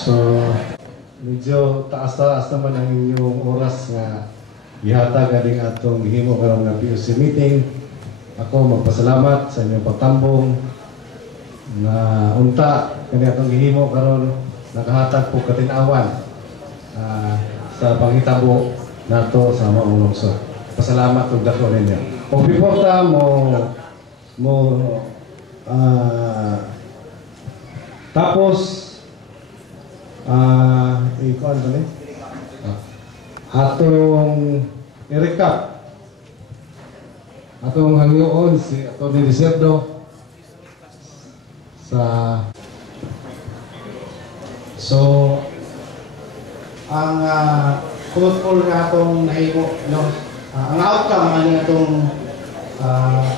So, medyo taas-taas naman ang inyong oras nga gihatag galing atong gihimo karon nga POC meeting. Ako magpasalamat sa inyong pagtambong na unta kani atong gihimo karon nakahatag po katinawan sa panghitabo nato sa maong lungsod. Pasalamat ug dako ninyo. Kung before ta tapos ikuan ba ni? Atong i-recap atong hangyoon si Atty. Lizardo sa ang kulot-kulot na atong nahimo ang outcome ani atong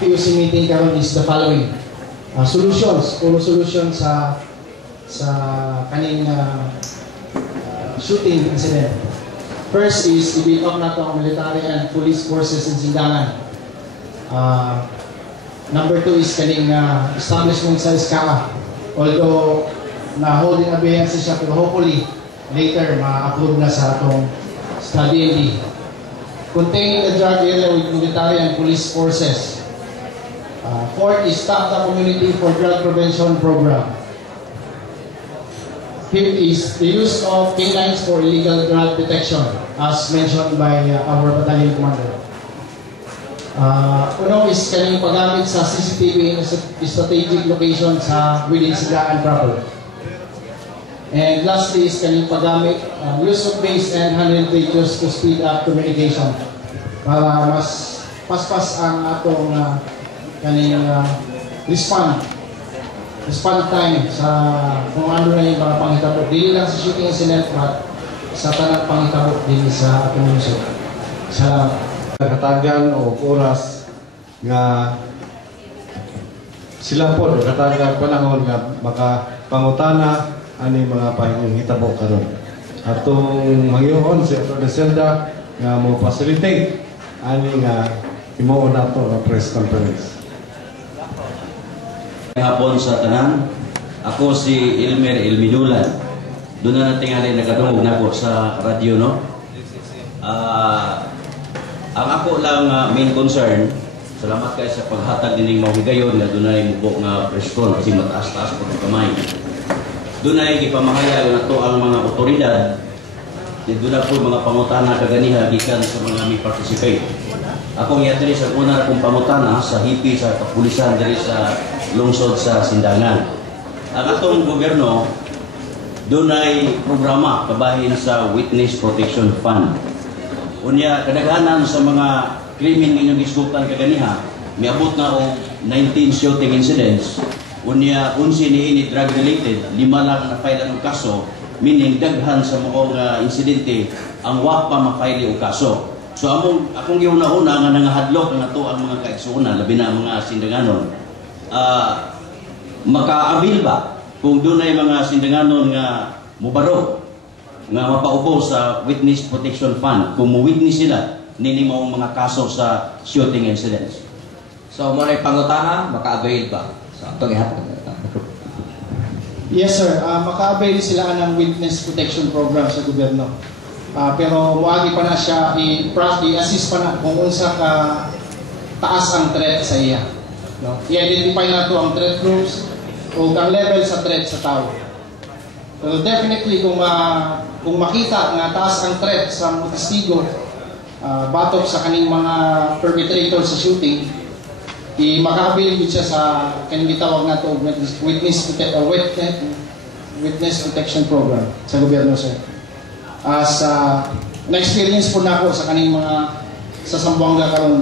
POC meeting karon is the following solution sa kaning shooting incident. First is i-build up nato ang military and police forces in Sindangan. Number 2 is kaning establishment sa SCAA. Although na-hold in abeyance siya, pero hopefully later ma-approve na sa atong study ND. Containing the drug area with military and police forces. Fourth is stop the community for drug prevention program. Fifth is the use of canines for illegal drug detection, as mentioned by our battalion commander. Uno is kanyang paggamit sa CCTV in strategic location sa within Sindangan proper. And lastly is kanyang paggamit use of base and handheld radios to speed up communication para mas paspas ang atong kanyang response time sa kung ano na yung mga panghitabo. Dili lang sa shooting incident but sa tanang panghitabo din sa atong lungsod. Salamat. Katagan o oras nga sila po katagan panahon nga makapangutana ani mga panghitabo karon. Atong mangyoon si Atty. Lizardo nga mo facilitate ani nga himuon nato nga press conference. Hapon sa tanan, ako si Elmer Elminulan. Doon na natingali nagadungog na ako sa radyo, no? Ang ako lang main concern, salamat kayo sa paghatag din ng mahigayon na doon na mubo nga press con kasi mataas-taas po ng kamay. Doon na ipamahayag na to ang mga otoridad, doon na po mga pangutana kaganiha gikan sa mga may participate. Akong yatri sa una akong pangutana sa hipi sa kapulisan diri sa lungsod sa Sindangan. Ang atong gobyerno doon ay programa kabahin sa Witness Protection Fund. Unya kadaghanan sa mga krimen inyong gisgutan kaganiha, miabot na og 19 shooting incidents. Unya 11 niini drug related, 5 lang na file ang kaso, meaning daghan sa mga insidente ang wa pa ma-file og kaso. So akong giuna-una nga nangahadlok nga to ang mga kaigsuonan, labi na ang mga Sindanganon. Maka-avail ba kung doon ay mga Sindanganon nga mubaro nga mapaupo sa Witness Protection Fund kung mu-witness sila nini mo mga kaso sa shooting incidents? So mo ray pangutana, maka-avail ba? So atong ihatag. Yes sir, maka-avail sila ng Witness Protection Program sa gobyerno. Pero muagi pa na siya i-assist pa na kung unsa ka taas ang threat sa iya. No? I-identify na to ang threat groups o ang level sa threat sa tao. So definitely kung makita nga taas ang threat sa mga testigo batok sa kaning mga perpetrator sa shooting, maka-avail siya sa kaning gitawag na to Witness Protection Program sa gobyerno sir. Na-experience po na ako sa kaning mga sa Zamboanga karon,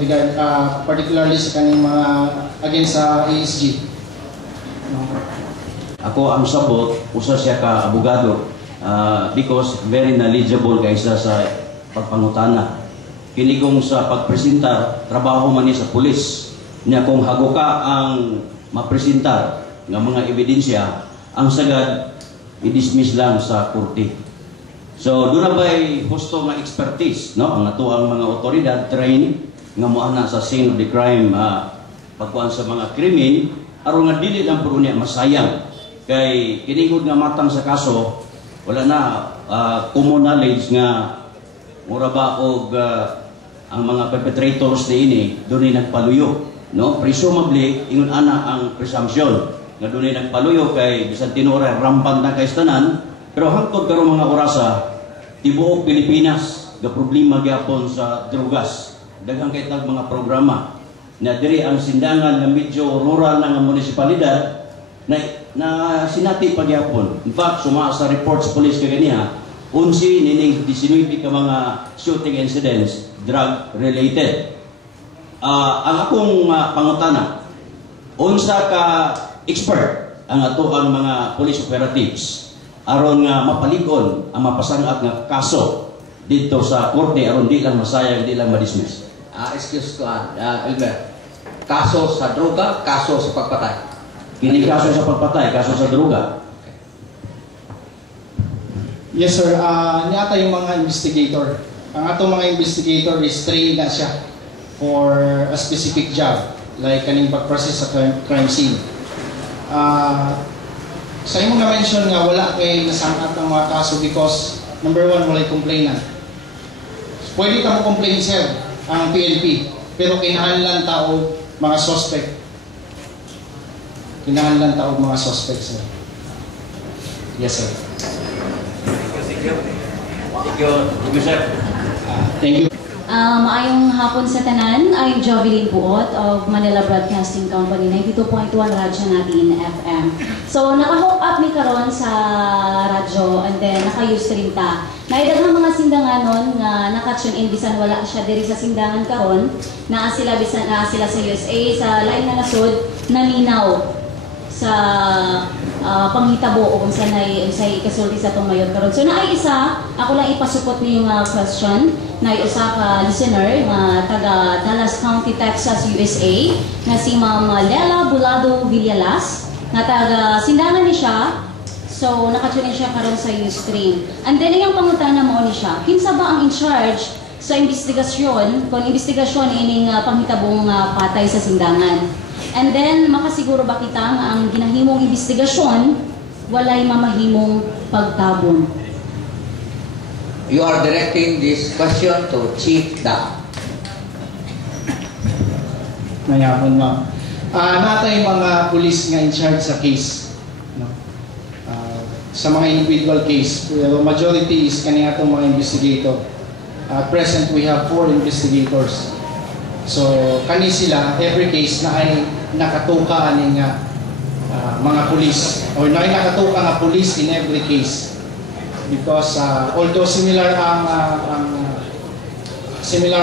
particularly sa kaning mga against sa ASG. Ako ang sabot, usa siya ka abogado because very knowledgeable kaysa sa pagpangutana. Kini kung sa pagpresentar, trabaho man ni sa pulis. Niya kung hago ka ang mapresentar ng mga ebidensya, ang sagad i-dismiss lang sa korte. So doon na ba'y gusto nga expertise, no? Ang ato ang mga otoridad train nga moana sa scene of the crime, pagkuhan sa mga krimen, aron nga dili lang puro niya masayang kay kiningod nga matang sa kaso wala na common knowledge nga mura ba og ang mga perpetrators ni doon nagpaluyo, no? Presumably ingon ana ang presumption nga doon nagpaluyo kay bisan tinura rampant na kay tanan, pero hangtod karon mga orasa tibuok Pilipinas ga problema gyapon sa drugas. Daghang kay tag mga programa na diri ang sindangan nga medyo rural na nga munisipalidad na sinati pagyapon. In fact, suma sa reports police kaganiha, 11 nining 19 ka mga shooting incidents drug related. Ang akong pangutana, unsa ka expert ang ato ang mga police operatives aron nga mapalig-on ang mapasangak nga kaso dito sa korte aron di lang masayang, di lang madismiss. Excuse ko, Albert. Kaso sa droga, kaso sa pagpatay. Hindi kaso sa pagpatay, kaso sa droga. Yes sir, niyata yung mga investigator. Ang atong mga investigator is trained na siya for a specific job, like kaning pag-process sa crime scene. Sa imong na-mention nga wala kay nasangkat ng mga kaso because number one, walay complainant. Pwede ka mo complain sir, ang PNP, pero kinahanglan tao mga suspect. Kinahanglan tao mga suspect sir. Yes sir. Thank you, sir. Thank you. Maayong hapon sa tanan, I'm Jovelyn Buot of Manila Broadcasting Company, 92.1 Radyo natin FM. So, naka-hook up mi karon sa radyo and then naka-ustream ta. Naidaghang mga sindanganon nga naka-tune in bisan wala siya diri sa sindangan karon, naa sila bisan sila sa USA, sa lain na nasod, naminaw sa panghitabo o kung sanay ikasulti sa itong mayon karon. So naay isa, ako lang ipasupot niyo yung question, naay usa ka listener nga taga Dallas County, Texas, USA, nga si Ma'am Lela Bulado Villalas, nga taga sindangan ni siya. So nakatune siya karon sa Ustream. And then yung pangutana mo ni siya, kinsa ba ang in charge sa investigasyon, kung investigasyon ining panghitabong patay sa sindangan? And then, makasiguro ba kita nga ang ginahimong investigasyon, walay mamahimong pagtabon? You are directing this question to Chief Da. Mayapon ma'am. Natay mga police nga in charge sa case. No? Sa mga individual case, pero majority is kani atong mga investigator. At present, we have 4 investigators. So, kani sila, every case na ay nakatuka aning mga police or na ay nakatuka nga police in every case. Because although similar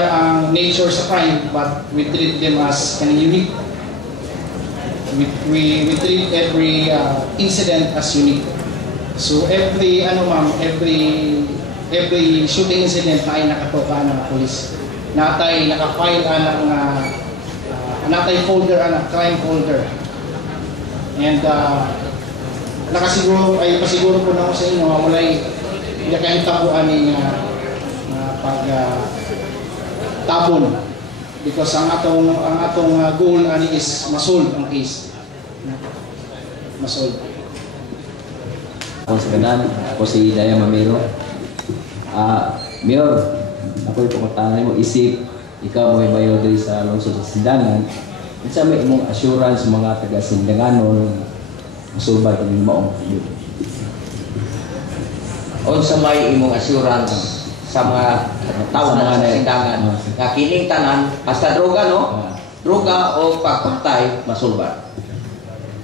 ang nature sa crime, but we treat them as kind of unique. We treat every incident as unique. So every every shooting incident na ay nakatuka ng police. Natay naka-file natay folder crime folder. And pasiguro po na ako sa inyo walay nakahitabo ani pag tabon because ang atong goal ani is masolve ang case. Masolve. Ako sa kanan, ako si Daya Mamiro. Mayor, ako'y pumuntahan mo, isip, ikaw mo'y mayor diri sa lungsod sa sindangan. Isa may imong assurance mga taga-sindanganon, masulbay kami maong. Unsa may imong assurance sa mga tao na sa sindangan nga kining tanan basta droga no? Droga o pagpatay masulbay.